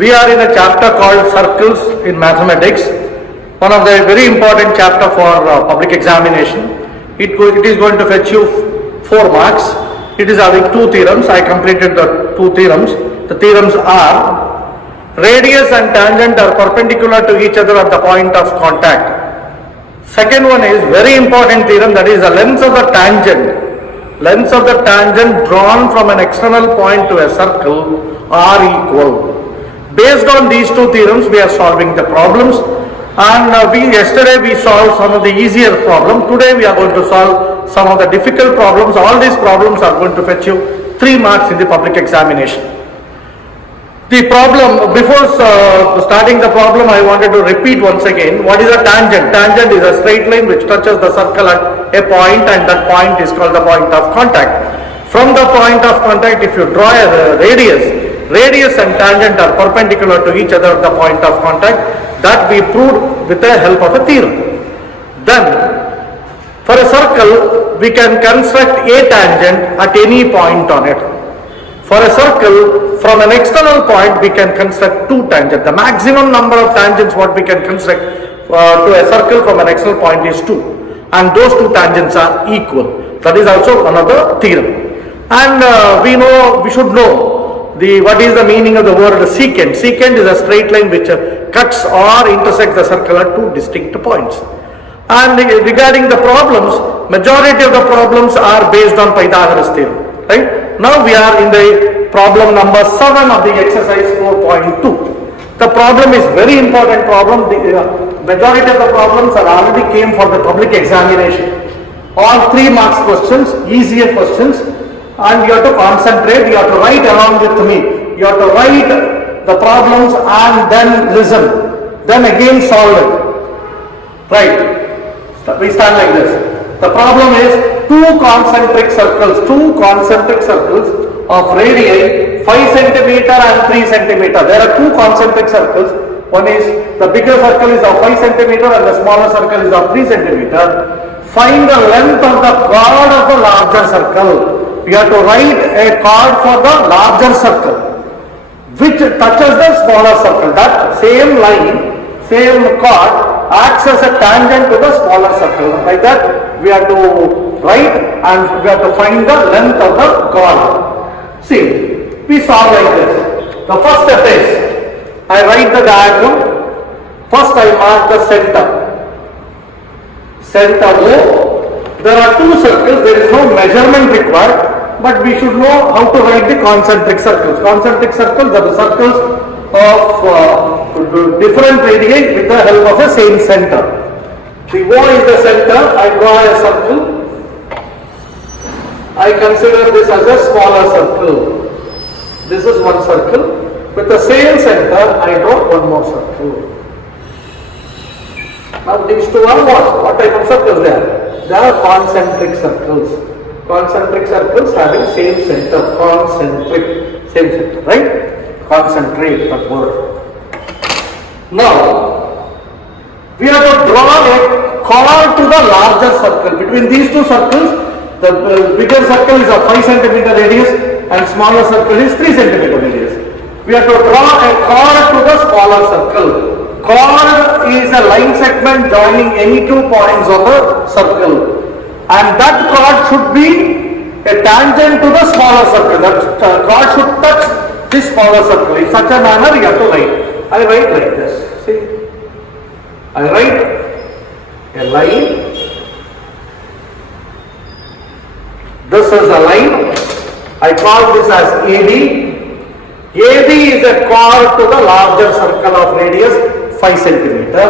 We are in a chapter called Circles in Mathematics, one of the very important chapter for public examination. It is going to fetch you 4 marks. It is having 2 theorems. I completed the 2 theorems. The theorems are: radius and tangent are perpendicular to each other at the point of contact. Second one is very important theorem, that is the length of the tangent. Lengths of the tangent drawn from an external point to a circle are equal. Based on these 2 theorems, we are solving the problems. And yesterday we solved some of the easier problems. Today we are going to solve some of the difficult problems. All these problems are going to fetch you 3 marks in the public examination. The problem, before starting the problem, I wanted to repeat once again, what is a tangent? Tangent is a straight line which touches the circle at a point, and that point is called the point of contact. From the point of contact, if you draw a radius and tangent are perpendicular to each other at the point of contact. That we proved with the help of a theorem. Then, for a circle, we can construct a tangent at any point on it. For a circle, from an external point, we can construct 2 tangents. The maximum number of tangents what we can construct to a circle from an external point is 2. And those 2 tangents are equal. That is also another theorem. And we should know what is the meaning of the word secant. Secant is a straight line which cuts or intersects the circle at 2 distinct points. And regarding the problems, majority of the problems are based on Pythagoras theorem. Right? Now we are in the problem number 7 of the exercise 4.2. The problem is very important problem. The majority of the problems are already came for the public examination. All 3 marks questions, easier questions. And you have to concentrate, you have to write along with me. You have to write the problems and then listen. Then again solve it. Right. We start like this. The problem is 2 concentric circles of radii 5 centimeter and 3 centimeter. There are 2 concentric circles. One is, the bigger circle is of 5 centimeter and the smaller circle is of 3 centimeter. Find the length of the chord of the larger circle. We have to write a chord for the larger circle which touches the smaller circle. That same line, same chord acts as a tangent to the smaller circle. Like that we have to write, and we have to find the length of the chord. See, we solve like this. The first step is, I write the diagram. First I mark the center O. There are 2 circles, there is no measurement required, but we should know how to write the concentric circles. Concentric circles are the circles of different radii with the help of a same center. The O is the center, I draw a circle. I consider this as a smaller circle. This is one circle. With the same center, I draw one more circle. Now these 2 are what? What type of circles they are? They are concentric circles. Concentric circles having same center. Concentric, same center, right? Concentrate, that word. Now, we have to draw a chord to the larger circle. Between these 2 circles, the bigger circle is of 5 centimeter radius and smaller circle is 3 centimeter radius. We have to draw a chord to the smaller circle. Chord is a line segment joining any 2 points of the circle, and that chord should be a tangent to the smaller circle. That chord should touch this smaller circle. In such a manner you have to write. I write like this. See, I write a line. This is a line. I call this as AD. AD is a chord to the larger circle of radius 5 centimeter.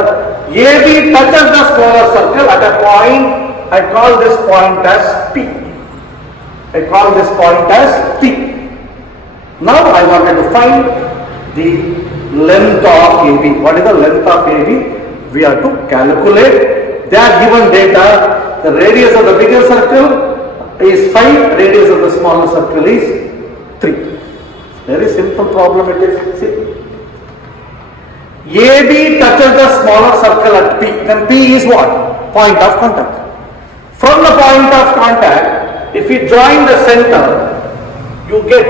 AB touches the smaller circle at a point. I call this point as P. I call this point as P. Now I wanted to find the length of AB. What is the length of AB? We have to calculate. They are given data. The radius of the bigger circle is 5. Radius of the smaller circle is 3. Very simple problem it is. See. AB touches the smaller circle at P. Then P is what? Point of contact. From the point of contact, if you join the center, you get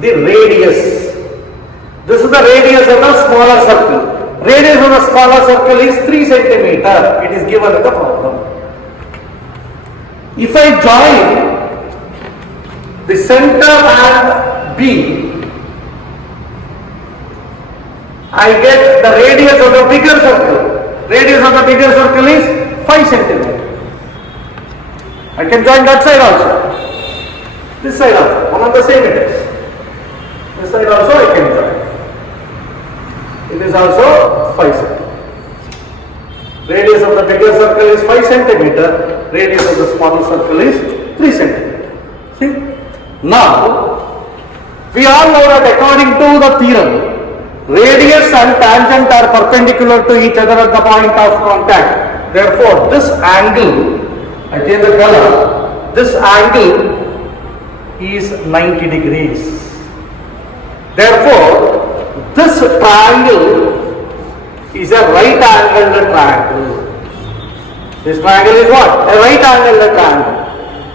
the radius. This is the radius of the smaller circle. Radius of the smaller circle is 3 centimeter. It is given in the problem. If I join the center and B, I get the radius of the bigger circle. Radius of the bigger circle is 5 centimeter. I can join that side also. This side also. One of the same it is. This side also I can join. It is also 5 centimeter. Radius of the bigger circle is 5 centimeter. Radius of the smaller circle is 3 centimeter. See? Now, we all know that according to the theorem, radius and tangent are perpendicular to each other at the point of contact. Therefore, this angle, I change the color, this angle is 90 degrees. Therefore, this triangle is a right angled triangle. This triangle is what? A right angled triangle.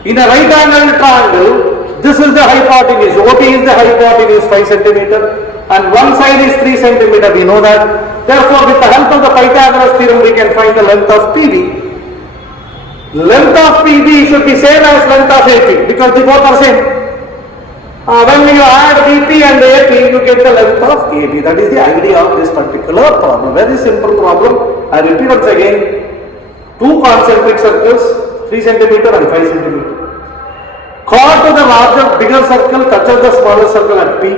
In a right angled triangle, this is the hypotenuse. OP is the hypotenuse 5 centimeter. And one side is 3 centimeter, we know that. Therefore, with the help of the Pythagoras theorem, we can find the length of PB. Length of PB should be same as length of AP because they both are same. When you add BP and AP, you get the length of AB. That is the idea of this particular problem. Very simple problem. I repeat once again. Two concentric circles, 3 centimeter and 5 centimeter. Chord to the larger, bigger circle touches the smaller circle at P.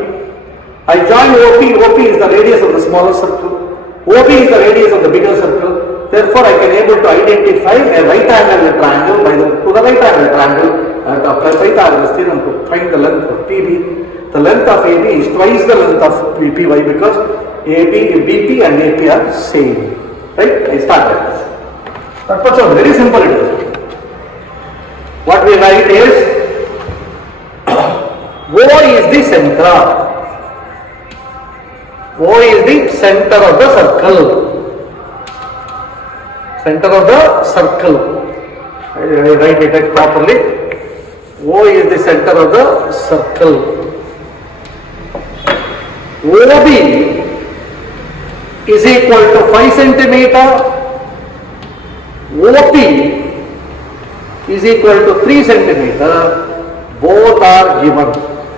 I join OP. OP is the radius of the smaller circle. OP is the radius of the bigger circle. Therefore, I can able to identify a right angle triangle to the right angle triangle and apply Pythagoras theorem to find the length of PB. The length of AB is twice the length of BP. Why? Because BP and AP are same. Right? I start like this. That was very simple it is. What we write is O is the center. O is the center of the circle. Center of the circle. I write it properly. O is the center of the circle. OB is equal to 5 centimeter. OP is equal to 3 centimeter. Both are given.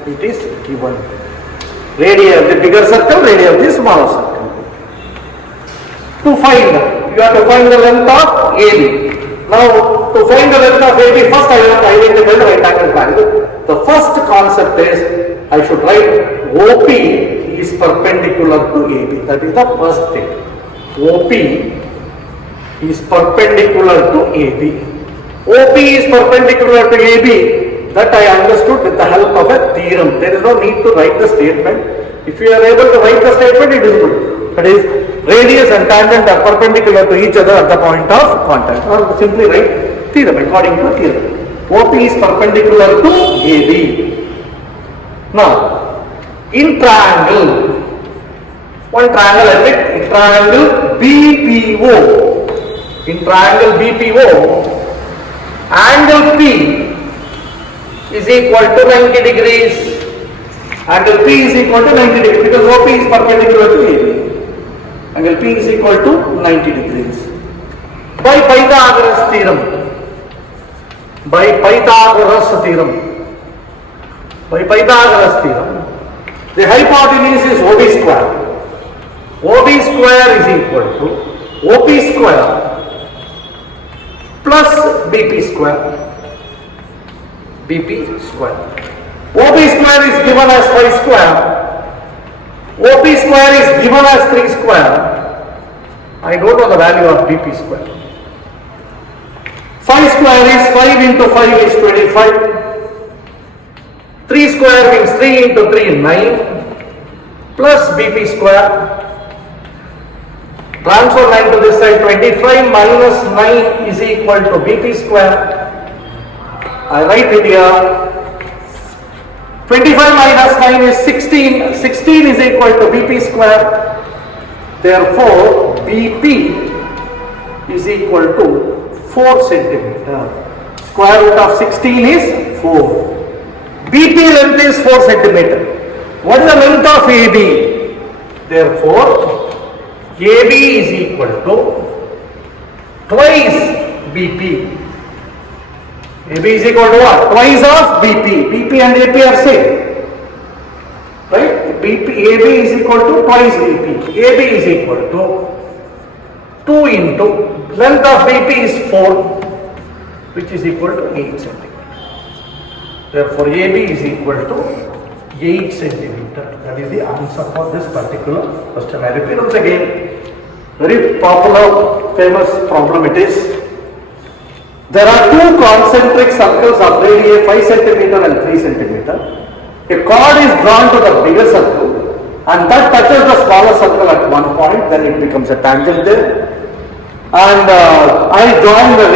It is given. Radius of the bigger circle, radius of the smaller circle. To find, you have to find the length of AB. Now, to find the length of AB, first I have to identify the right angle triangle. The first concept is, I should write OP is perpendicular to AB. That is the first thing. OP is perpendicular to AB. OP is perpendicular to AB. That I understood with the help of a theorem. There is no need to write the statement. If you are able to write the statement, it is good. That is, radius and tangent are perpendicular to each other at the point of contact. Or simply write theorem according to theorem. OP is perpendicular to AB. Now, in triangle, one triangle I picked, in triangle BPO. In triangle BPO, angle P is equal to 90 degrees. Angle P is equal to 90 degrees because OP is perpendicular to AB. Angle P is equal to 90 degrees. By Pythagoras theorem. By Pythagoras theorem. By Pythagoras theorem. The hypotenuse is OB square. OB square is equal to OP square plus BP square. BP square. OB square is given as 5 square. OP square is given as 3 square. I don't know the value of BP square. 5 square is 5 into 5 is 25. 3 square means 3 into 3 is 9 plus BP square. Transfer 9 to this side, 25 minus 9 is equal to BP square. I write it here. 25 minus 9 is 16. 16 is equal to BP square. Therefore, BP is equal to 4 centimeter. Square root of 16 is 4. BP length is 4 centimeter. What is the length of AB? Therefore, AB is equal to twice BP. AB is equal to what? Twice of BP. BP and AP are same. Right? AB is equal to twice BP. AB is equal to 2 into length of BP is 4, which is equal to 8 centimeter. Therefore, AB is equal to 8 centimeter. That is the answer for this particular question. I repeat once again, very popular, famous problem it is. There are two concentric circles of radius 5 centimeter and 3 centimeter. A chord is drawn to the bigger circle and that touches the smaller circle at one point, then it becomes a tangent there. And I join the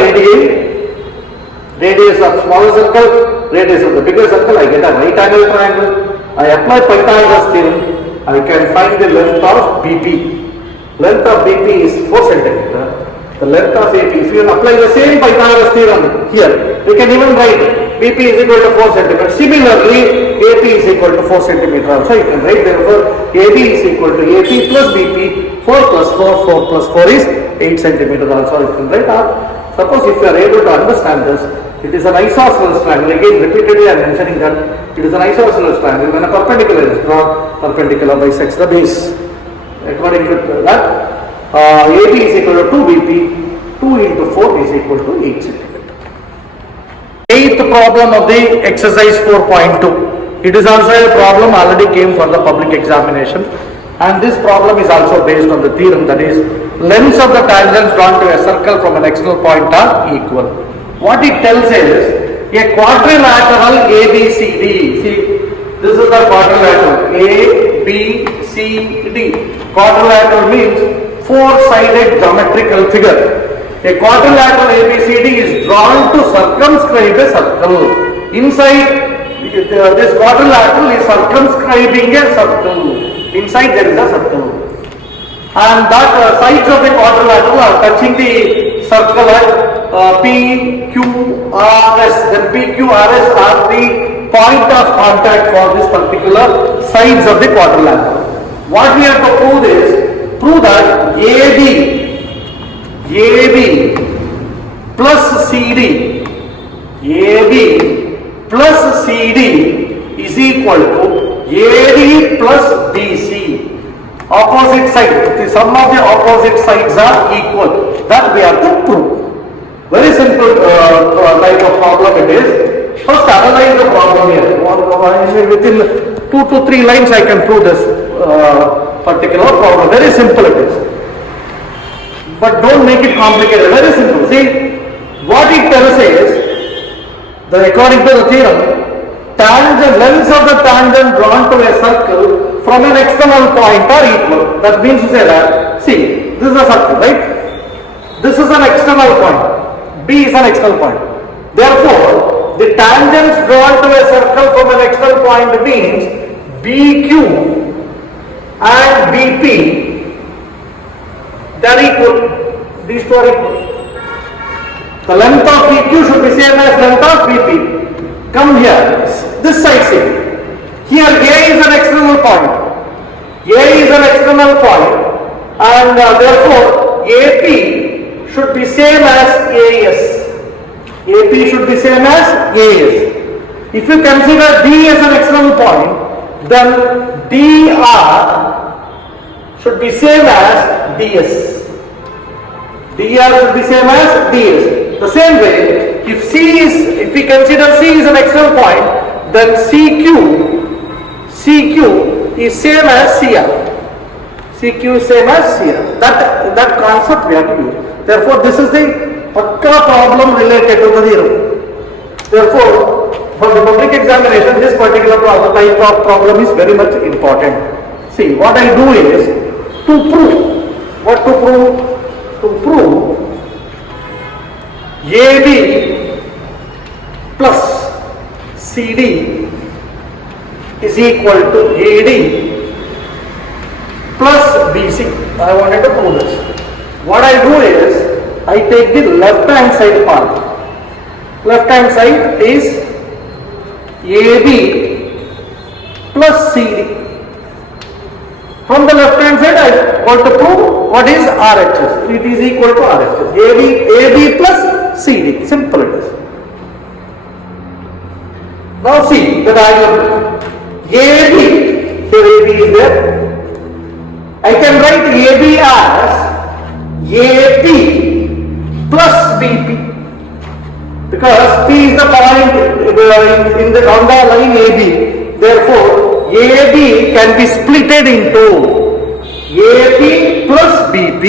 radius of smaller circle, radius of the bigger circle, I get a right angle triangle. I apply Pythagoras theorem, I can find the length of BP. Length of BP is 4 centimeter. The length of AP, if you apply the same Pythagoras theorem here, we can even write BP is equal to 4 centimeter. Similarly, AP is equal to 4 centimeter. Also, you can write therefore AB is equal to AP plus BP. 4 plus 4, 4 plus 4 is 8 centimeter. Also, you can write out. Suppose if you are able to understand this, it is an isosceles triangle. Again, repeatedly I am mentioning that it is an isosceles triangle. When a perpendicular is drawn, perpendicular bisects the base. According to that, AB is equal to 2BP, 2 into 4 is equal to 8 centimeter. Eighth problem of the exercise 4.2. It is also a problem already came for the public examination, and this problem is also based on the theorem, that is, lengths of the tangents drawn to a circle from an external point are equal. What it tells is a quadrilateral ABCD. See, this is the quadrilateral ABCD. Quadrilateral means four-sided geometrical figure. A quadrilateral ABCD is drawn to circumscribe a circle. Inside this quadrilateral is circumscribing a circle. Inside there is a circle. And that sides of the quadrilateral are touching the circle at PQRS. Then PQRS are the point of contact for this particular sides of the quadrilateral. What we have to prove is, prove that AB plus CD is equal to AD plus BC. Opposite side, the sum of the opposite sides are equal. That we have to prove. Very simple type of problem it is. First analyze the problem here. Within 2 to 3 lines I can prove this particular problem. Very simple it is. But don't make it complicated. Very simple. See, what it tells is, that according to the theorem, lengths of the tangent drawn to a circle from an external point are equal. That means to say that, see, this is a circle, right? This is an external point. B is an external point. Therefore, the tangents drawn to a circle from an external point means BQ and BP, they are equal. These two are equal. The length of BQ should be same as length of BP. Come here, this side see. Here A is an external point. A is an external point, and therefore AP should be same as AS. AP should be same as AS. If you consider D as an external point, then DR should be same as DS. DR should be same as DS. The same way, if we consider C is an external point, then CQ is same as CR. CQ is same as CR. That concept we have to use. Therefore, this is the Pakka problem related to the theorem. Therefore, for the public examination, this particular type of problem is very much important. See, what I do is to prove. What to prove? To prove AB plus CD is equal to AD plus BC. I wanted to prove this. What I do is, I take the left hand side part. Left hand side is AB plus CD. From the left hand side, I want to prove what is RHS. It is equal to RHS. AB plus CD. Simple it is. Now see the diagram. AB, here AB is there. I can write AB as AP plus BP. Because P is the point in the on the line AB. Therefore, AB can be splitted into AP plus BP.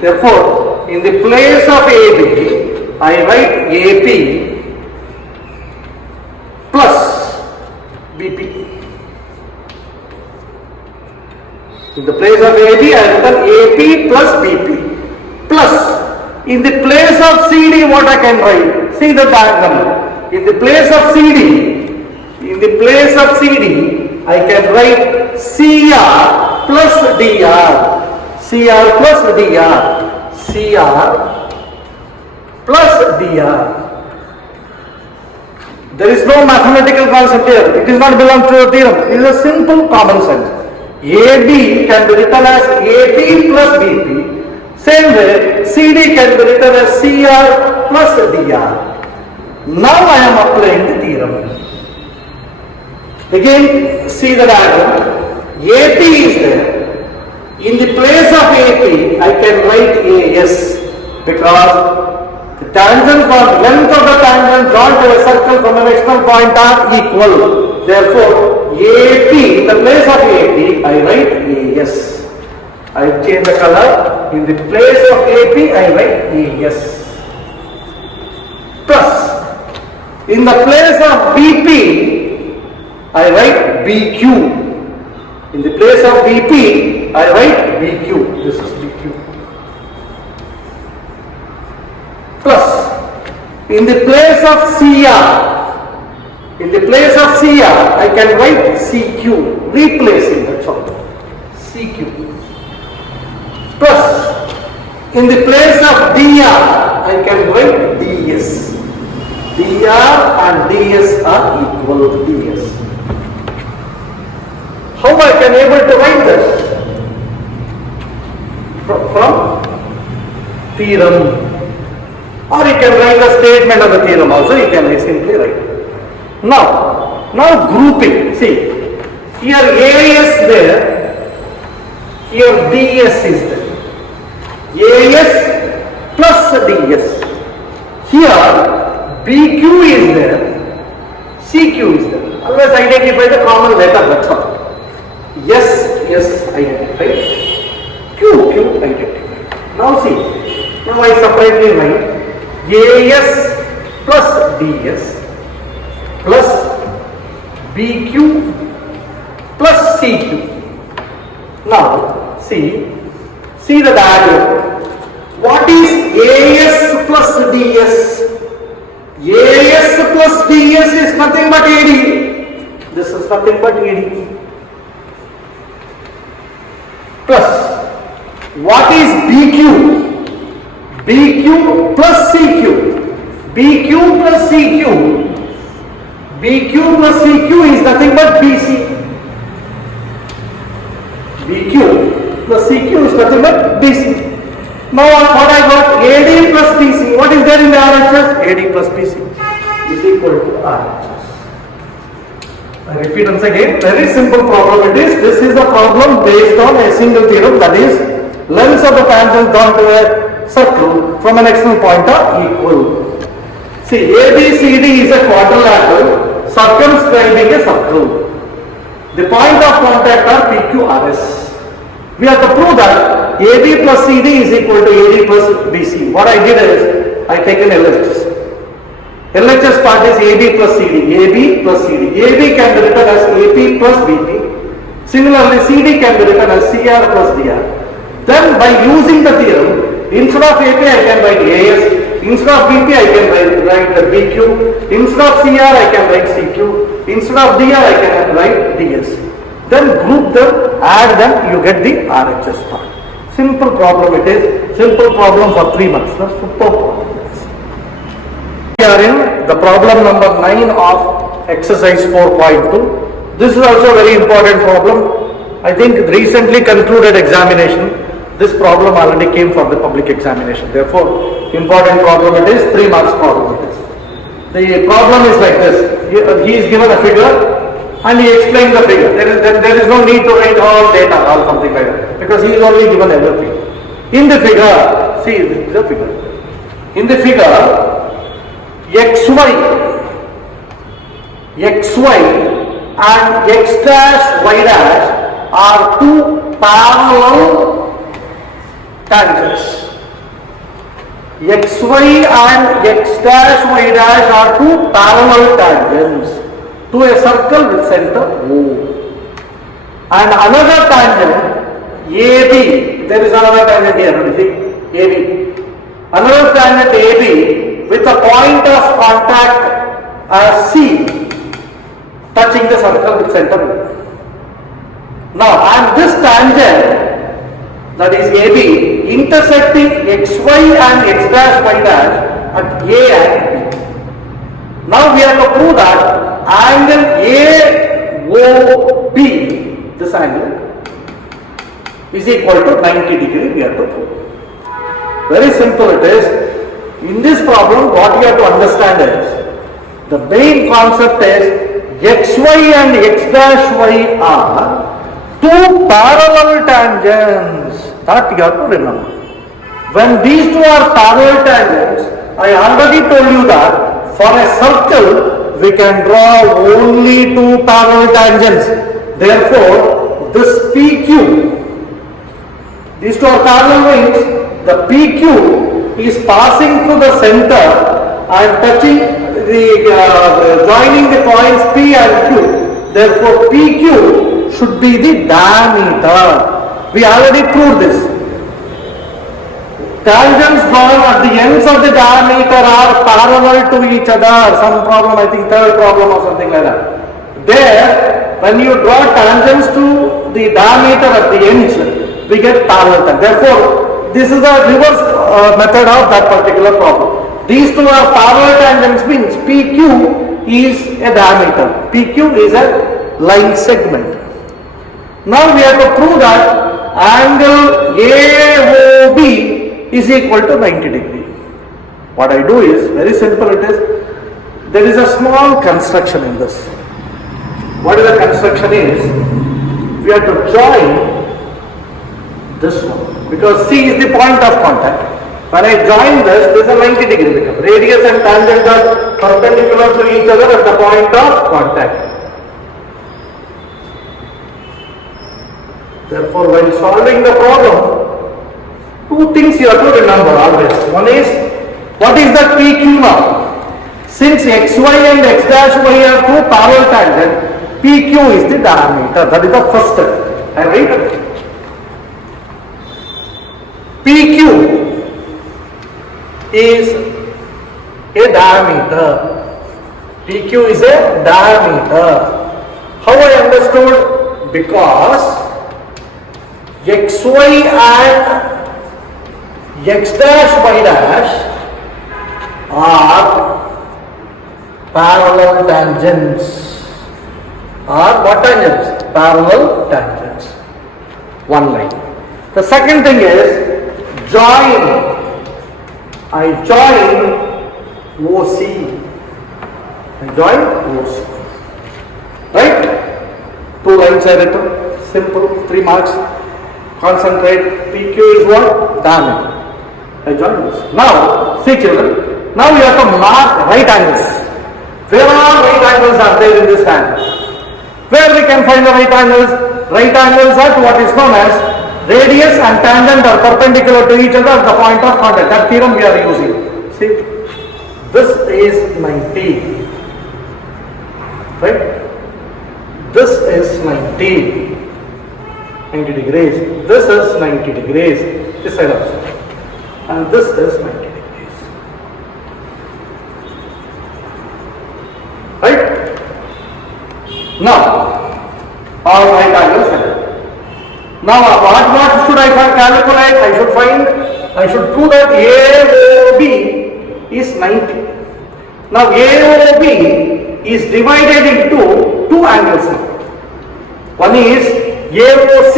Therefore, in the place of AB, I write AP plus BP. In the place of AB, I have written AP plus BP. Plus, in the place of CD, what I can write? See the diagram. In the place of CD, I can write CR plus DR. CR plus DR. CR plus DR. There is no mathematical concept here. It is not belong to a theorem. It is a simple common sense. AB can be written as AP plus BP. Same way, CD can be written as CR plus DR. Now I am applying the theorem. Again, see the diagram. AP is there. In the place of AP, I can write AS because the tangent length of the tangent drawn to a circle from an external point are equal. Therefore, AP, in the place of AP, I write AS. I change the color. In the place of AP, I write AS. Plus, in the place of BP, I write BQ. In the place of BP, I write BQ. This is BQ. Plus, in the place of CR, I can write CQ. Replacing that sort. CQ. Plus, in the place of DR, I can write DS. DR and DS are equal to DS. How I can able to write this? From theorem. Or you can write the statement of the theorem also, you can simply write. Now grouping. See, here AS there, here DS is there. AS plus DS. Here BQ is there, CQ is there. Always identify the common letter, that's all. Yes, identify. Q, identify. Now see, now I separately write AS plus DS plus BQ plus CQ. Now see the diagram. What is AS plus DS? AS plus DS is nothing but AD. This is nothing but AD. Plus, what is BQ? BQ plus CQ. BQ plus CQ is nothing but BC. BQ plus CQ is nothing but BC. Now what I got? AD plus BC. What is there in the RHS? AD plus BC is equal to RHS. I repeat once again, very simple problem it is. This is a problem based on a single theorem, that is, lengths of the tangents drawn to a circle from an external point are equal. See, ABCD is a quadrilateral circumscribing a circle. The point of contact are PQRS. We have to prove that AB plus CD is equal to AD plus BC. What I did is, I taken LHS. LHS part is AB plus CD. AB plus CD. AB can be written as AP plus BP. Similarly, CD can be written as CR plus DR. Then by using the theorem, instead of AP I can write AS. Instead of BP I can write BQ. Instead of CR I can write CQ. Instead of DR I can write DS. Then group them, add them, you get the RHS part. Simple problem it is. Simple problem for 3 months. That's super problem. We are in the problem number 9 of exercise 4.2. This is also a very important problem. I think recently concluded examination, this problem already came for the public examination. Therefore, important problem it is, 3 marks problem it is. The problem is like this, he is given a figure and he explained the figure. There is no need to write all data or something like that, because he is only given everything. In the figure, see the figure. In the figure, xy and x dash y dash are two parallel tangents. xy and x dash y dash are two parallel tangents to a circle with center O. And another tangent AB, there is another tangent here, see, AB. Another tangent AB with a point of contact as C touching the circle with center O. Now, and this tangent, that is AB, intersecting xy and x dash y dash at A and B. Now we have to prove that angle AOB, this angle, is equal to 90 degree, we have to prove. Very simple it is. In this problem, what you have to understand is, the main concept is xy and x dash y are two parallel tangents. That you have to remember. When these two are parallel tangents, I already told you that for a circle, we can draw only two parallel tangents. Therefore, this PQ, these two are parallel rings, the PQ is passing through the center and touching joining the points P and Q. Therefore, PQ should be the diameter. We already proved this. Tangents drawn at the ends of the diameter are parallel to each other. Some problem, I think third problem or something like that. There, when you draw tangents to the diameter at the ends, we get parallel tangents. Therefore, this is the reverse method of that particular problem. These two are parallel tangents, means PQ is a diameter. PQ is a line segment. Now we have to prove that angle AOB is equal to 90 degree. What I do is, very simple it is, there is a small construction in this. What is the construction is, we have to join this one, because C is the point of contact. When I join this is a 90 degree become. Radius and tangent are perpendicular to each other at the point of contact. Therefore, while solving the problem, two things you have to remember always. One is, what is the PQ now? Since xy and x dash y are two parallel tangents, PQ is the diameter. That is the first step. I write PQ is a diameter. PQ is a diameter. How I understood? Because xy and x dash y dash are parallel tangents. Are what tangents? Parallel tangents. One line. The second thing is join. I join OC. I join OC. Right? Two lines I written. Simple. 3 marks. Concentrate. PQ is what? Diameter. I join this. Now, see children. Now you have to mark right angles. Where are right angles are there in this hand? Where we can find the right angles? Right angles are what is known as radius and tangent are perpendicular to each other at the point of contact. That theorem we are using. See, this is 90. Right? This is 90. 90 degrees. This is 90 degrees. This side also. And this is 90 degrees. Right? Now, all right angles are there. Now, what should I calculate? I should prove that AOB is 90. Now, AOB is divided into two angles. One is AOC,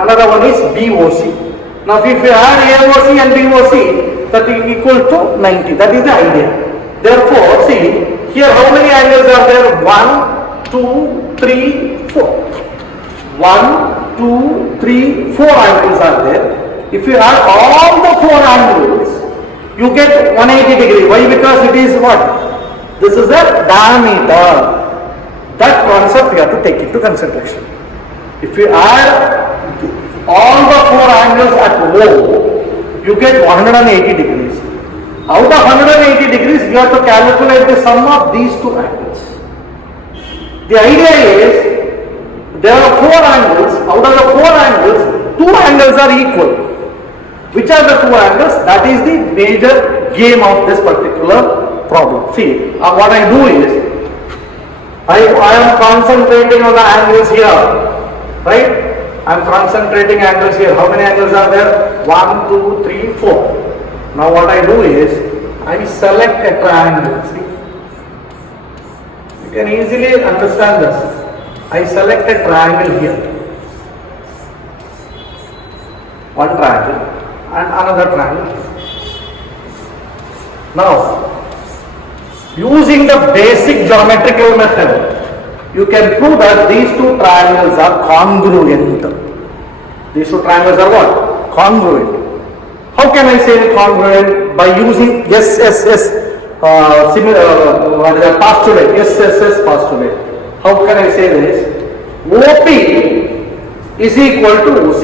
another one is BOC. Now if you add AOC and BOC, that is equal to 90. That is the idea. Therefore, see, here how many angles are there? 1, 2, 3, 4. 1, 2, 3, 4 angles are there. If you add all the 4 angles, you get 180 degree. Why? Because it is what? This is the diameter. That concept you have to take into consideration. If you add all the 4 angles at O, you get 180 degrees. Out of 180 degrees, you have to calculate the sum of these 2 angles. The idea is, there are 4 angles. Out of the 4 angles, 2 angles are equal. Which are the 2 angles? That is the major game of this particular problem. See, what I do is, I am concentrating on the angles here, right? I am concentrating angles here. How many angles are there? 1, 2, 3, 4. Now what I do is, I select a triangle. See, you can easily understand this. I select a triangle here. One triangle and another triangle. Now, using the basic geometrical method, you can prove that these 2 triangles are congruent. These 2 triangles are what? Congruent. How can I say congruent? By using SSS postulate. SSS postulate. How can I say this? OP is equal to OC.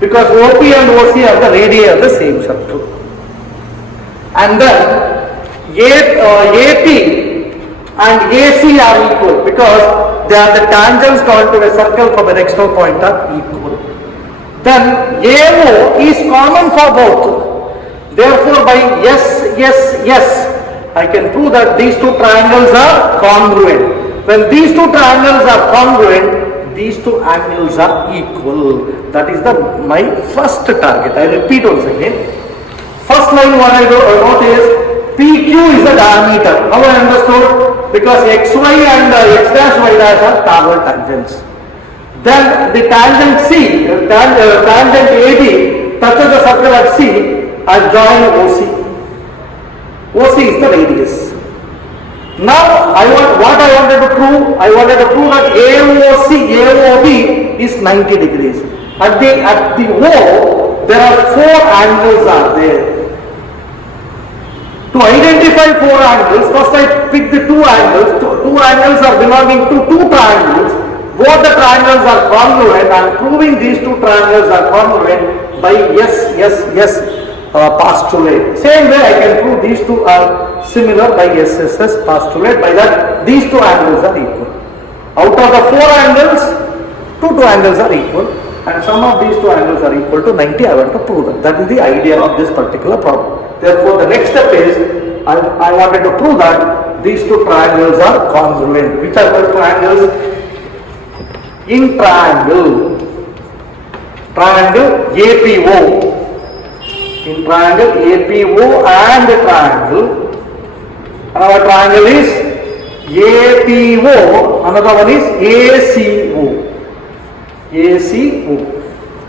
Because OP and OC are the radii of the same circle. And then AP and AC are equal because they are the tangents onto a circle from an external point are equal. Then AO is common for both. Therefore, by yes, I can prove that these 2 triangles are congruent. When these 2 triangles are congruent, these 2 angles are equal. That is my first target. I repeat once again. First line what I wrote is PQ is the diameter. How I understood? Because XY and X dash Y dash are parallel tangents. Then the tangent C, tangent AB touches the circle at C and join OC. OC is the radius. Now what I wanted to prove? I wanted to prove that AOB is 90 degrees. At the O, there are 4 angles are there. To identify 4 angles, first I pick the 2 angles. 2 angles are belonging to 2 triangles. Both the triangles are congruent. I am proving these 2 triangles are congruent by yes postulate. Same way I can prove these 2 are similar by SSS postulate. By that these 2 angles are equal. Out of the 4 angles, 2 angles are equal. And sum of these 2 angles are equal to 90. I want to prove that. That is the idea of this particular problem. Therefore, the next step is I wanted to prove that these 2 triangles are congruent. Which are the triangles? In triangle APO. In triangle APO and the triangle. Another triangle is APO. Another one is ACO. ACO.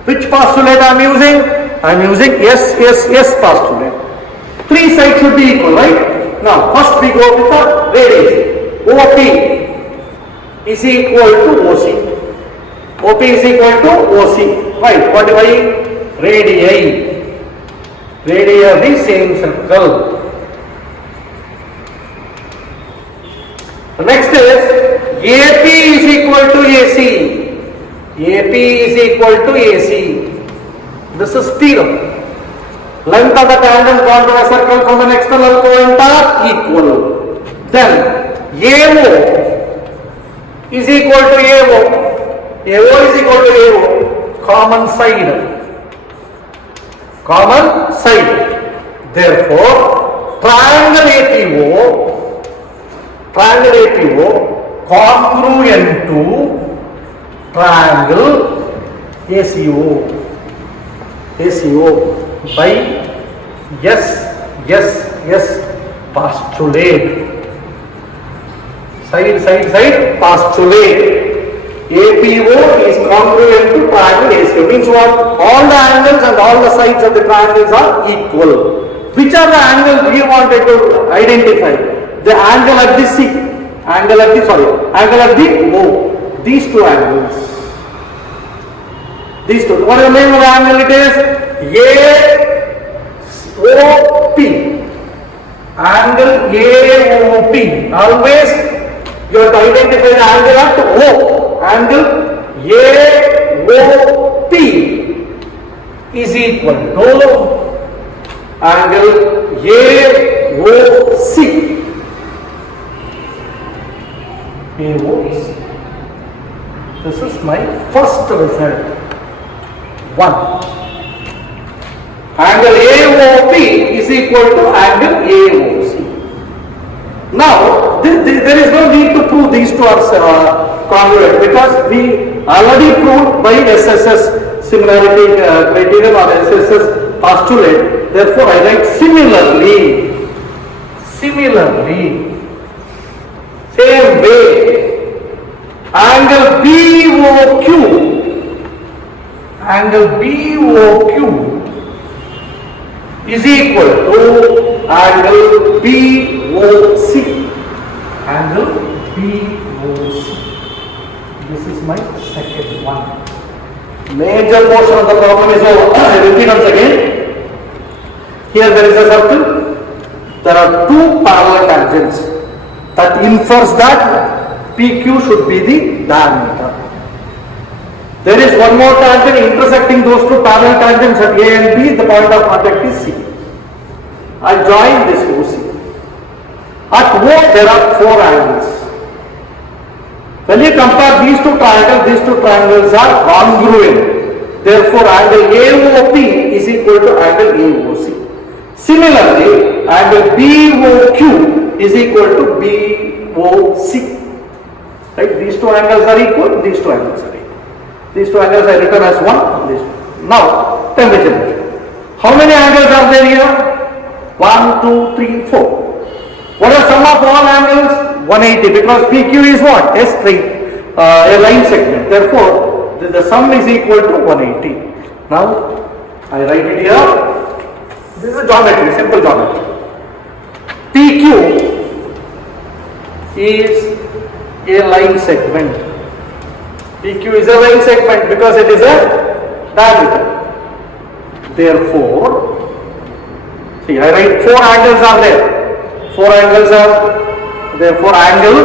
Which postulate I am using? I am using SSS postulate. 3 sides should be equal, right? Now, first we go with the radius. OP is equal to OC. OP is equal to OC. Right? What by radii? Radii of the same circle. The next is AP is equal to AC. AP is equal to AC. This is theorem. Length of the tangent gone to a circle from an external point are equal. Then AO is equal to AO. AO is equal to AO. Common side. Common side. Therefore, triangle APO congruent to triangle ACO by yes postulate. Side postulate. APO is congruent to triangle ACO. Means what? All the angles and all the sides of the triangles are equal. Which are the angles we wanted to identify? The angle at the C, angle at the O. These two angles. These two. What is the name of the angle? It is AOP. Angle AOP. Always you have to identify the angle at O. Angle AOP is equal to angle AOC. AOC. This is my first result. 1. Angle AOP is equal to angle AOC. Now, there is no need to prove these two are congruent because we already proved by SSS similarity criterion or SSS postulate. Therefore, I write similarly. Same way, angle BOQ is equal to angle BOC. This is my second one. Major portion of the problem is over. I repeat once again. Here there is a circle. There are two parallel tangents. That infers that PQ should be the diameter. There is one more tangent intersecting those two parallel tangents at A and B. The point of contact is C. I join this OC. At O there are four angles. When you compare these two triangles are congruent. Therefore, angle AOP is equal to angle AOC. Similarly, angle BOQ is equal to BOC. Right? These two angles are equal. These two angles are equal. These two angles are written as one. Now, temperature. How many angles are there here? 1, 2, 3, 4. What are sum of all angles? 180, because PQ is what? A straight, a line segment. Therefore, the sum is equal to 180. Now, I write it here. This is geometry, simple geometry. PQ is a line segment. PQ is a line segment because it is a diameter. Therefore, see, I write four angles are there. Four angles are, therefore angle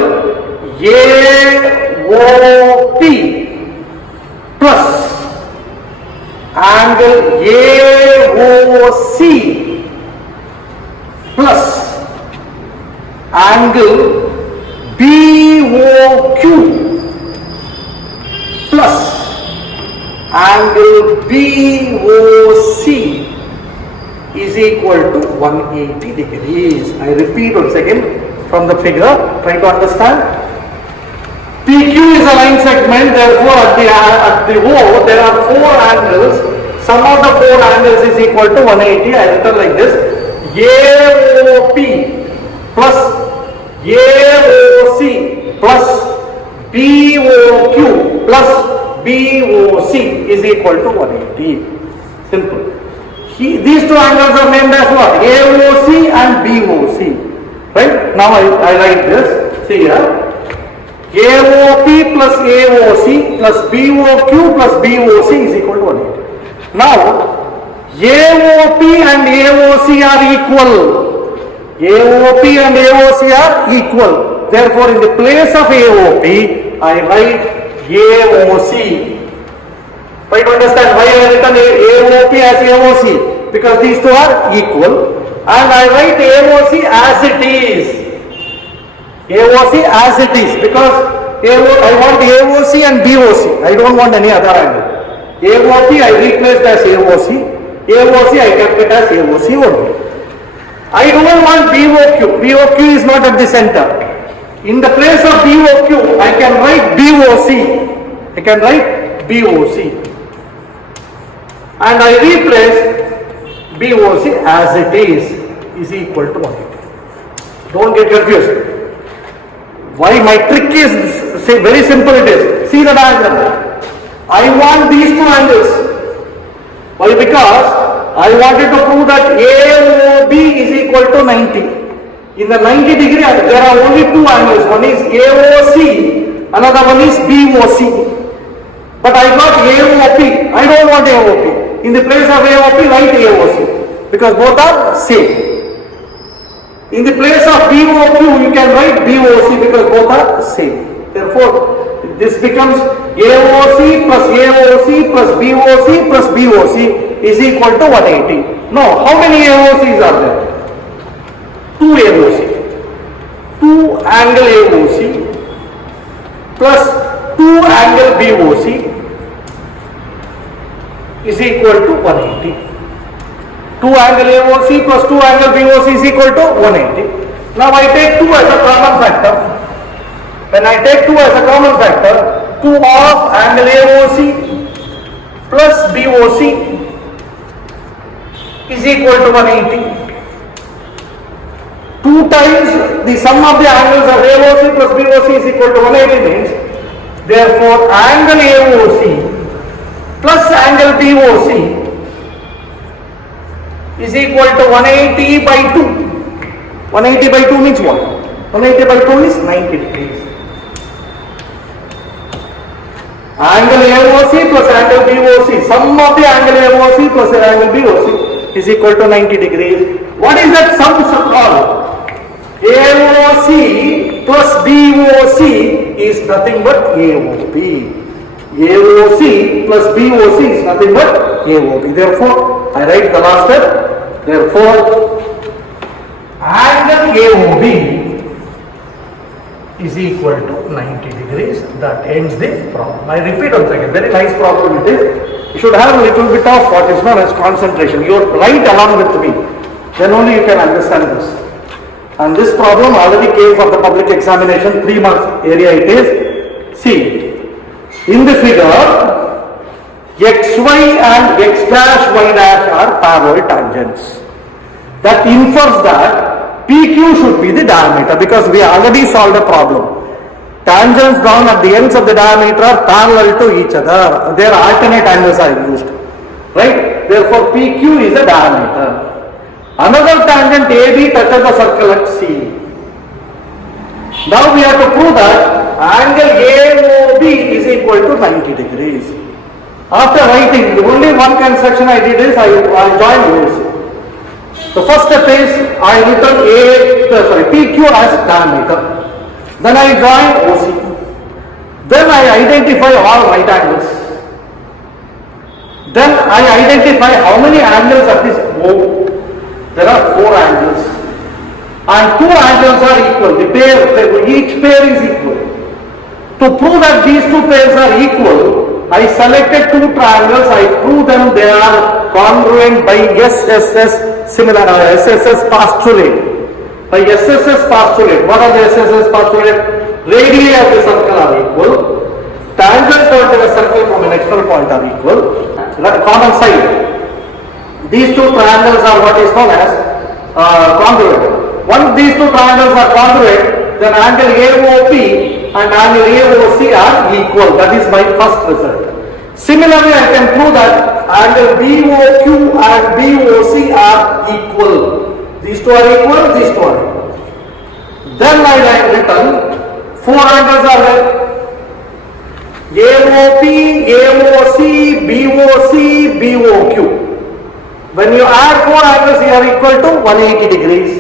AOP plus angle AOC plus angle BOQ plus angle BOC is equal to 180 degrees. I repeat once again from the figure, try to understand. PQ is a line segment, therefore at the O there are four angles. Sum of the four angles is equal to 180. I written like this: AOP plus AOC plus BOQ plus BOC is equal to 180. Simple. These two angles are named as what? AOC and BOC. Right? Now I write this. See here. AOP plus AOC plus BOQ plus BOC is equal to 180. Now, AOP and AOC are equal. AOP and AOC are equal. Therefore, in the place of AOP, I write AOC. Try to understand why I have written AOP as AOC, because these two are equal, and I write AOC as it is. AOC as it is, because I want AOC and BOC. I don't want any other angle. AOP I replaced as AOC. AOC I kept it as AOC only. I don't want BOQ. BOQ is not at the center. In the place of BOQ, I can write BOC. I can write BOC. And I replace BOC as it is equal to 180. Don't get confused. Why my trick is very simple it is. See the diagram. I want these two angles. Why? Because I wanted to prove that AOB is equal to 90. In the 90 degree there are only two angles. One is AOC, another one is BOC. But I got AOP. I don't want AOP. In the place of AOP, write AOC. Because both are same. In the place of BOQ, you can write BOC because both are same. Therefore, this becomes AOC plus AOC plus BOC plus BOC is equal to 180. No, how many AOCs are there? 2 AOC. 2 angle AOC plus 2 angle BOC is equal to 180. 2 angle AOC plus 2 angle BOC is equal to 180. Now I take 2 as a common factor. When I take 2 as a common factor, 2 of angle AOC plus BOC is equal to 180. 2 times the sum of the angles of AOC plus BOC is equal to 180 means, therefore angle AOC plus angle BOC is equal to 180 by 2. 180 by 2 means what? 180 by 2 is 90 degrees. Angle AOC plus angle BOC, sum of the angle AOC plus angle BOC is equal to 90 degrees. What is that sum called? AOC plus BOC is nothing but AOP. AOC plus BOC is nothing but AOP. Therefore, I write the last step. Therefore, angle AOB is equal to 90 degrees. That ends the problem. I repeat once again. Very nice problem it is. You should have a little bit of what is known as concentration. You write along with me. Then only you can understand this. And this problem already came for the public examination. 3 marks area it is. See. In the figure, xy and x dash y dash are parallel tangents. That infers that PQ should be the diameter because we already solved a problem. Tangents drawn at the ends of the diameter are parallel to each other. Their alternate angles are used. Right? Therefore, PQ is the diameter. Another tangent AB touches the circle at C. Now we have to prove that angle AOB is equal to 90 degrees. After writing, the only one construction I did is I joined those. The first step is I written PQ as diameter. Then I join OC. Then I identify all right angles. Then I identify how many angles at this O. There are 4 angles. And 2 angles are equal. The pair, each pair is equal. To prove that these 2 pairs are equal, I selected 2 triangles. I prove them they are congruent by SSS postulate. By SSS postulate. What are the SSS postulate? Radii of the circle are equal. Tangents to the circle from an external point are equal. Common side. These 2 triangles are what is known as congruent. Once these 2 triangles are congruent, then angle AOP and angle AOC are equal. That is my first result. Similarly, I can prove that angle BOQ and BOC are equal. These 2 are equal, these 2 are equal. Then I have written 4 angles are there. AOP, AOC, BOC, BOQ. When you add 4 angles, you are equal to 180 degrees.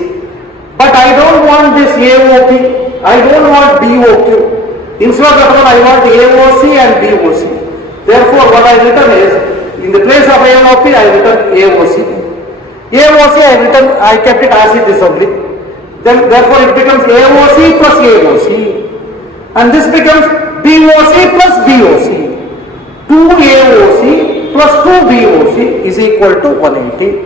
But I don't want this AOP, I don't want BOQ. Instead of that, I want AOC and BOC. Therefore, what I written is, in the place of AOP, I written AOC. AOC, I kept it as it is only. Then, therefore, it becomes AOC plus AOC. And this becomes BOC plus BOC. 2 AOC plus 2 BOC is equal to 180.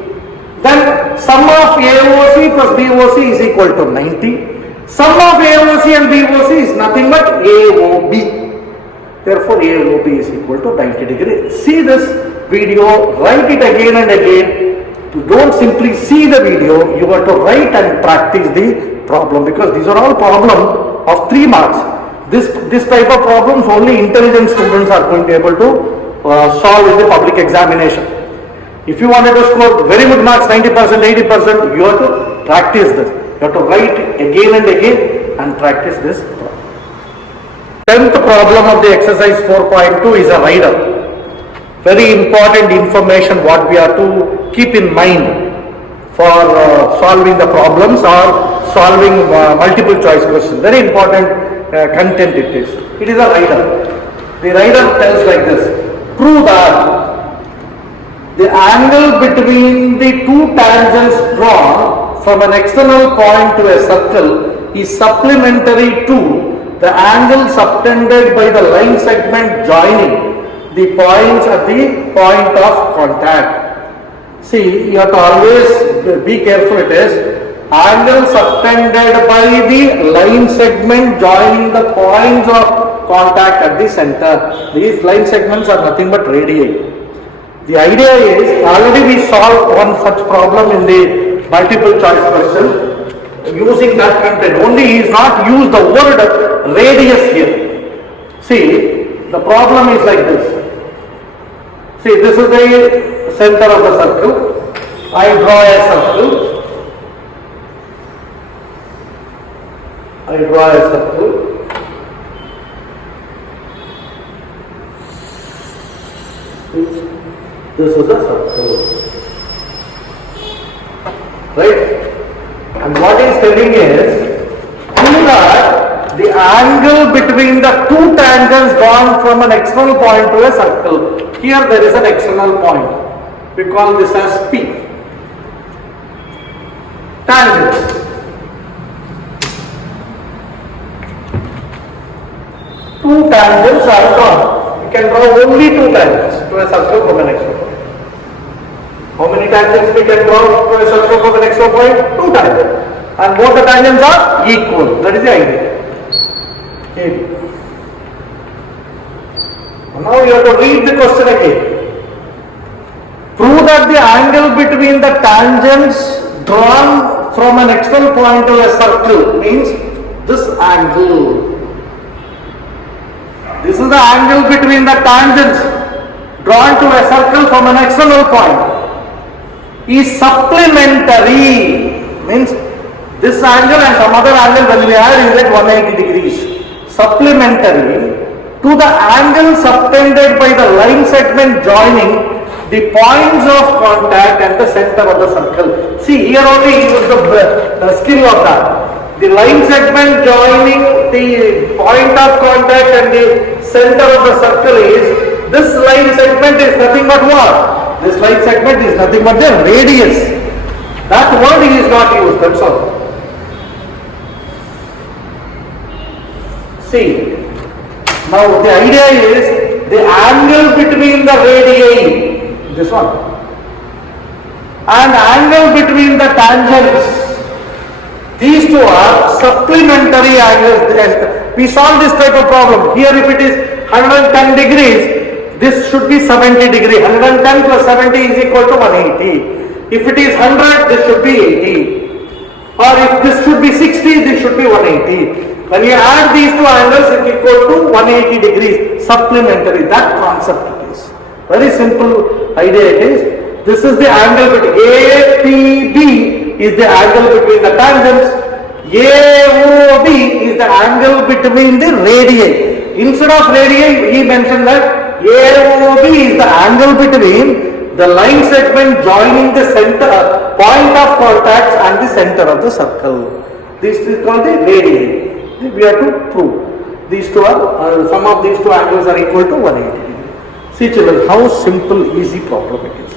Then sum of AOC plus BOC is equal to 90. Sum of AOC and BOC is nothing but AOB. Therefore, AOB is equal to 90 degrees. See this video, write it again and again. You don't simply see the video, you have to write and practice the problem because these are all problems of 3 marks. This type of problems only intelligent students are going to be able to solve in the public examination. If you wanted to score very good marks, 90%, 80%, you have to practice this. You have to write again and again and practice this problem. 10th problem of the exercise 4.2 is a rider. Very important information what we are to keep in mind for solving the problems or solving multiple choice questions. Very important content it is. It is a rider. The rider tells like this: prove that the angle between the two tangents drawn from an external point to a circle is supplementary to the angle subtended by the line segment joining the points at the point of contact. See, you have to always be careful. It is angle subtended by the line segment joining the points of contact at the center. These line segments are nothing but radii. The idea is, already we solved one such problem in the multiple choice question using that content. Only he is not used the word radius here. See, the problem is like this. See, this is the center of the circle. I draw a circle. I draw a circle. This is a circle. Right? And what he is telling is, prove that the angle between the two tangents drawn from an external point to a circle. Here there is an external point. We call this as P. Tangents. Two tangents are drawn. We can draw only two tangents to a circle from an external point. How many tangents we can draw to a circle from an external point? Two tangents. And both the tangents are equal. That is the idea. AB. Now you have to read the question again. Prove that the angle between the tangents drawn from an external point to a circle means this angle. This is the angle between the tangents drawn to a circle from an external point. Is supplementary, means this angle and some other angle when we add is at 180 degrees. Supplementary to the angle subtended by the line segment joining the points of contact at the center of the circle. See, here only is the skill of that. The line segment joining the point of contact and the center of the circle is, this line segment is nothing but what? This line segment is nothing but the radius. That word is not used, that's all. See, now the idea is the angle between the radii, this one, and angle between the tangents. These two are supplementary angles. We solve this type of problem. Here if it is 110 degrees, this should be 70 degrees. 110 plus 70 is equal to 180. If it is 100, this should be 80. Or if this should be 60, this should be 180. When you add these two angles, it is equal to 180 degrees. Supplementary. That concept it is. Very simple idea it is. This is the angle between APB is the angle between the tangents. AOB is the angle between the radii. Instead of radii, he mentioned that AOB is the angle between the line segment joining the center point of contacts and the center of the circle. This is called the radii. We have to prove these two are sum of these two angles are equal to 180. See children, how simple, easy problem it is.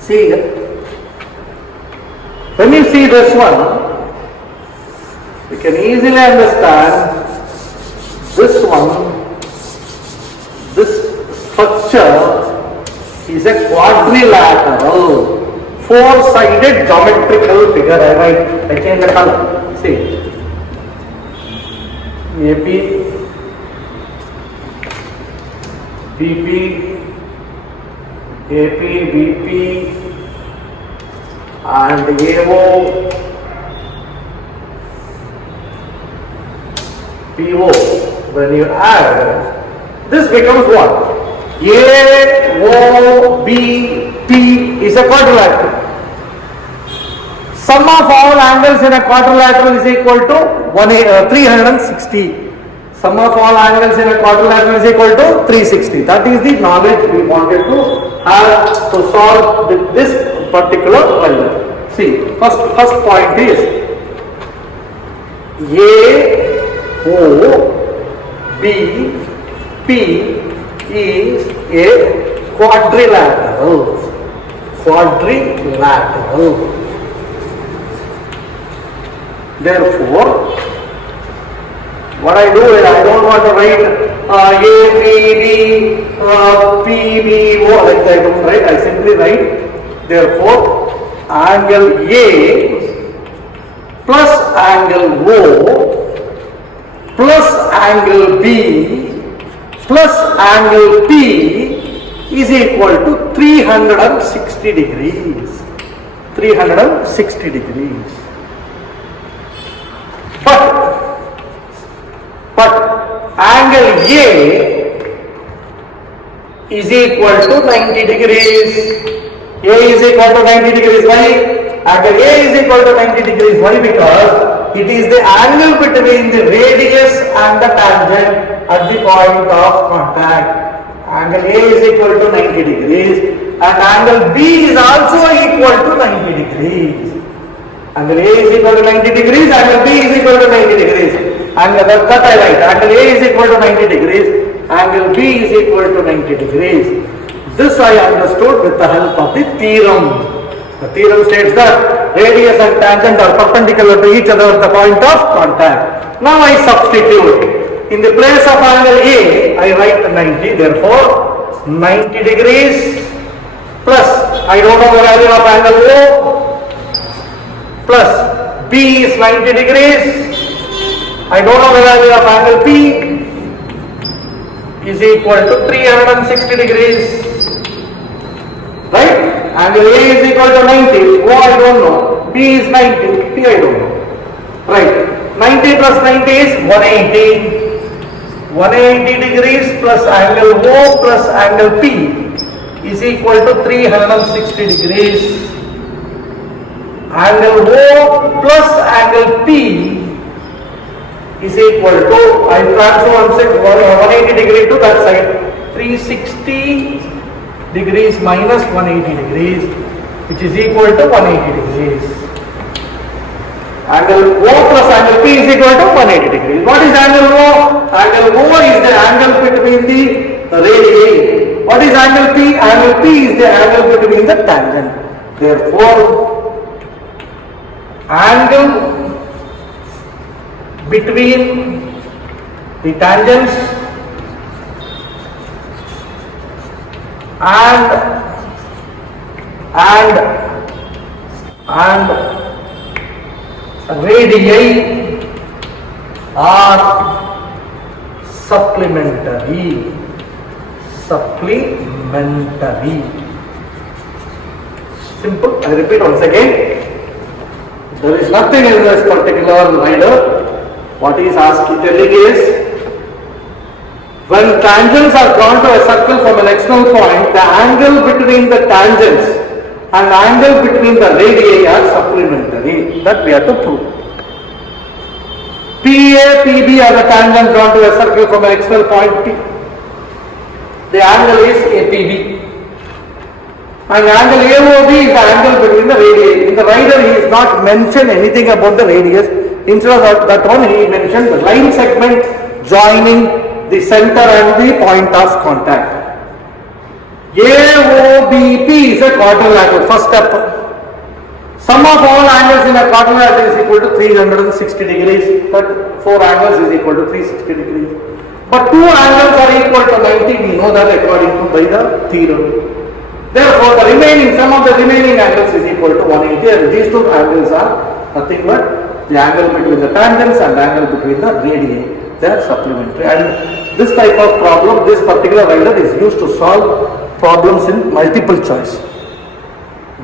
See here. When you see this one, you can easily understand this one, this structure is a quadrilateral, four-sided geometrical figure. I change the color. See, AP, BP, AP, BP, and AO, PO, when you add, this becomes what? AOBP is a quadrilateral. Sum of all angles in a quadrilateral is equal to 360. Sum of all angles in a quadrilateral is equal to 360. That is the knowledge we wanted to have to solve with this particular problem. See, first point is AOBP is a quadrilateral. Therefore, what I do is I don't want to write APB, PBO like that. I don't write. I simply write. Therefore, angle A plus angle O plus angle B plus angle P is equal to 360 degrees. 360 degrees. But angle A is equal to 90 degrees. A is equal to 90 degrees. Why? Angle A is equal to 90 degrees. Why? Because it is the angle between the radius and the tangent at the point of contact. Angle A is equal to 90 degrees and angle B is also equal to 90 degrees. Angle A is equal to 90 degrees, angle B is equal to 90 degrees. Angle that I write. Angle A is equal to 90 degrees, angle B is equal to 90 degrees. This I understood with the help of the theorem. The theorem states that radius and tangent are perpendicular to each other at the point of contact. Now I substitute. In the place of angle A, I write 90. Therefore, 90 degrees plus, I don't know the value of angle O, plus B is 90 degrees. I don't know the value of angle P is equal to 360 degrees. Right? Angle A is equal to 90. O I don't know. B is 90. P I don't know. Right. 90 plus 90 is 180. 180 degrees plus angle O plus angle P is equal to 360 degrees. Angle O plus angle P is equal to, I transfer 180 degree to that side, 360 degrees minus 180 degrees, which is equal to 180 degrees. Angle O plus angle P is equal to 180 degrees. What is angle O? Angle O is the angle between the radii. What is angle P? Angle P is the angle between the tangent. Therefore, angle between the tangents and radii are supplementary. Simple. I repeat once again. There is nothing in this particular rider. What he is telling is, when tangents are drawn to a circle from an external point, the angle between the tangents and angle between the radii are supplementary. That we have to prove. PA, PB are the tangents drawn to a circle from an external point P. The angle is APB. And angle AOB is the angle between the radii. In the rider, he has not mentioned anything about the radius. Instead of that one, he mentioned the line segment joining the center and the point of contact. AOBP is a quadrilateral. First step. Sum of all angles in a quadrilateral is equal to 360 degrees. But 4 angles is equal to 360 degrees. But 2 angles are equal to 90. We know that according to by the theorem. Therefore, the remaining sum of the remaining angles is equal to 180. And these 2 angles are nothing but the angle between the tangents and angle between the radii. They are supplementary. And this type of problem, this particular rider is used to solve problems in multiple choice.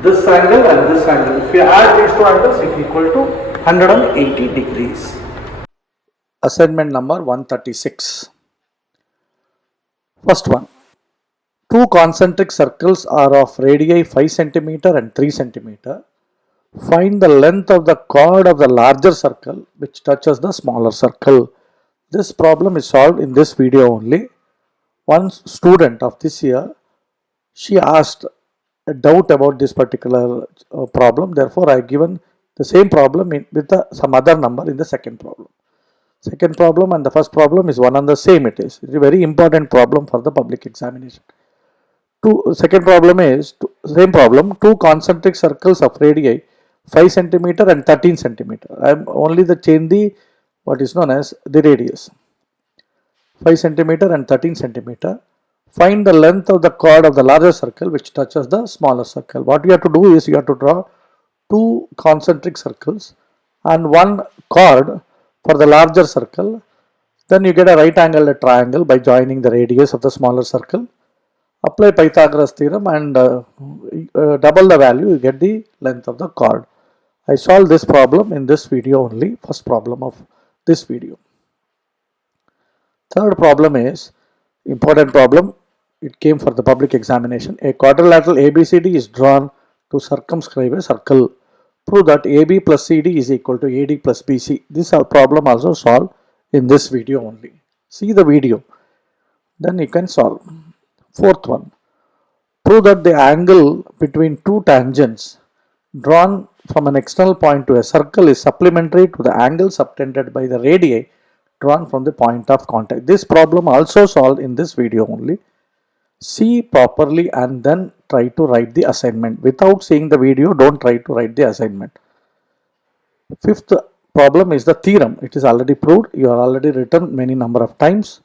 This angle and this angle. If you add these 2 angles, it is equal to 180 degrees. Assignment number 136. First one. Two concentric circles are of radii 5 cm and 3 cm. Find the length of the chord of the larger circle which touches the smaller circle. This problem is solved in this video only. One student of this year, she asked a doubt about this particular problem. Therefore, I have given the same problem with some other number in the second problem. Second problem and the first problem is one and the same. It is a very important problem for the public examination. Second problem is same problem. Two concentric circles of radii 5 cm and 13 cm. I am only the change the what is known as the radius. 5 cm and 13 cm. Find the length of the chord of the larger circle which touches the smaller circle. What you have to do is you have to draw two concentric circles and one chord for the larger circle. Then you get a right angled triangle by joining the radius of the smaller circle. Apply Pythagoras theorem and double the value, you get the length of the chord. I solved this problem in this video only, first problem of this video. Third problem is important problem. It came for the public examination. A quadrilateral ABCD is drawn to circumscribe a circle. Prove that AB plus CD is equal to AD plus BC. This problem also solved in this video only. See the video, then you can solve. Fourth one. Prove that the angle between two tangents drawn from an external point to a circle is supplementary to the angle subtended by the radii drawn from the point of contact. This problem also solved in this video only. See properly and then try to write the assignment. Without seeing the video, don't try to write the assignment. Fifth problem is the theorem. It is already proved. You are already written many number of times.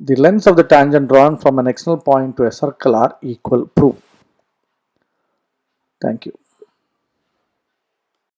The lengths of the tangent drawn from an external point to a circle are equal. Prove. Thank you.